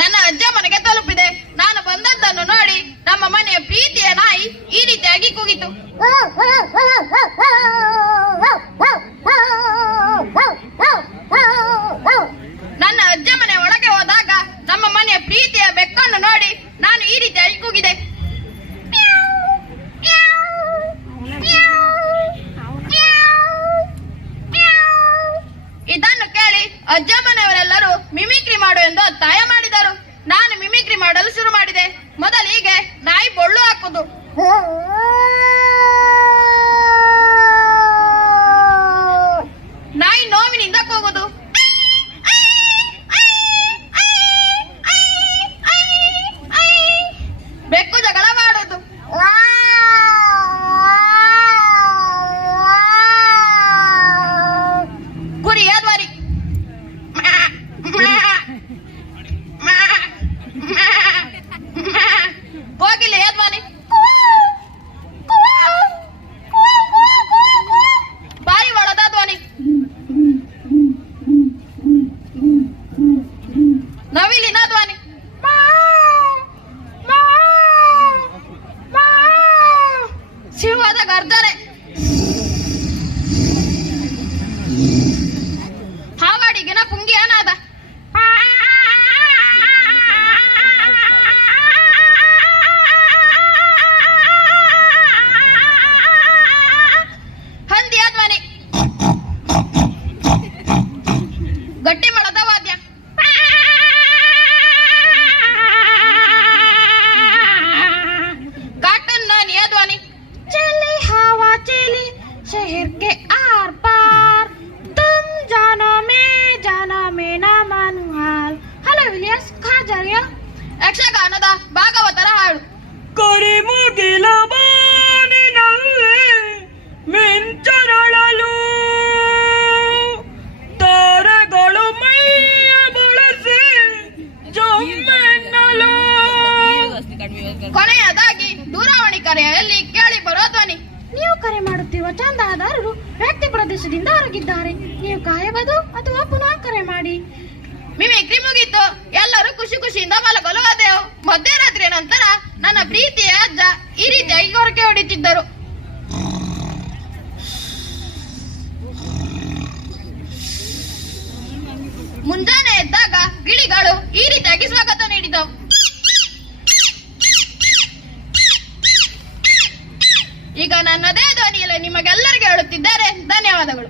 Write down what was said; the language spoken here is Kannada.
ನನ್ನ ಅಜ್ಜ ಮನೆಗೆ ತಲುಪಿದೆ. ನಾನು ಬಂದದ್ದನ್ನು ನೋಡಿ ನಮ್ಮ ಮನೆಯ ಪ್ರೀತಿಯ ನಾಯಿ ಈ ರೀತಿಯಾಗಿ ಕೂಗಿತು. ನನ್ನ ಅಜ್ಜ ಮನೆ ಒಳಗೆ ಹೋದಾಗ ನಮ್ಮ ಮನೆಯ ಪ್ರೀತಿಯ ಬೆಕ್ಕನ್ನು ನೋಡಿ ನಾನು ಈ ರೀತಿಯಾಗಿ ಕೂಗಿದೆ. ಇದನ್ನು ಕೇಳಿ ಅಜ್ಜ ಮನೆಯವರೆಲ್ಲರೂ ಮಿಮಿಕ್ರಿ ಮಾಡು ಎಂದು ಒತ್ತಾಯ ಮಾಡಿದರು. ನಾನು ಮಿಮಿಕ್ರಿ ಮಾಡಲು ಶುರು ಮಾಡಿದೆ. ಮೊದಲಿಗೆ ನಾಯಿ ಬೊಳ್ಳು ಹಾಕುದು ನಾಯಿ ನೋವಿನಿಂದ ಕೂಗುದು ಬೆಕ್ಕು ಜಗಳ ಮಾಡುದು ಕುರಿ ಧ್ವನಿ ಕೋಗಿಲೆ ಧ್ವನಿ ಬಾರಿ ಒಳದ ಧ್ವನಿ ನವಿಲಿನ ಧ್ವನಿ ಸಿಂಹದ ಯಕ್ಷಗಾನದ ಭಾಗವತರ ಹಾಡು. ಕರಿ ಮುಗಿಲ ಮಿಂಚರಳಲು. ತಾರೆಗಳು ಮೈಯ ಬಳಸಿ ಜೊಮ್ಮೆನ್ನಲು. ಕೊನೆಯದಾಗಿ ದೂರವಾಣಿ ಕರೆಯಲ್ಲಿ ಕೇಳಿ ಬರೋ ಧ್ವನಿ. ನೀವು ಕರೆ ಮಾಡುತ್ತಿರುವ ಚಂದಾದಾರರು ವ್ಯಕ್ತಿ ಪ್ರದೇಶದಿಂದ ಹೊರಗಿದ್ದಾರೆ ನೀವು ಕಾಯಬಹುದು ಅಥವಾ ಪುನಃ ಮಿಮಿಕ್ರಿ ಮುಗೀತು. ಎಲ್ಲರೂ ಖುಷಿ ಖುಷಿಯಿಂದ ಮಲಗಲು ಹೋದೆವು. ಮಧ್ಯರಾತ್ರಿಯ ನಂತರ ನನ್ನ ಪ್ರೀತಿಯ ಅಜ್ಜ ಈ ರೀತಿಯಾಗಿ ಹೊರಕೆ ಹೊಡಿತಿದ್ದರು. ಮುಂಜಾನೆ ಎದ್ದಾಗ ಗಿಳಿಗಳು ಈ ರೀತಿಯಾಗಿ ಸ್ವಾಗತ ನೀಡಿದವು. ಈಗ ನನ್ನದೇ ಧ್ವನಿಯಲ್ಲಿ ನಿಮಗೆಲ್ಲರಿಗೆ ಹೇಳುತ್ತಿದ್ದಾರೆ. ಧನ್ಯವಾದಗಳು.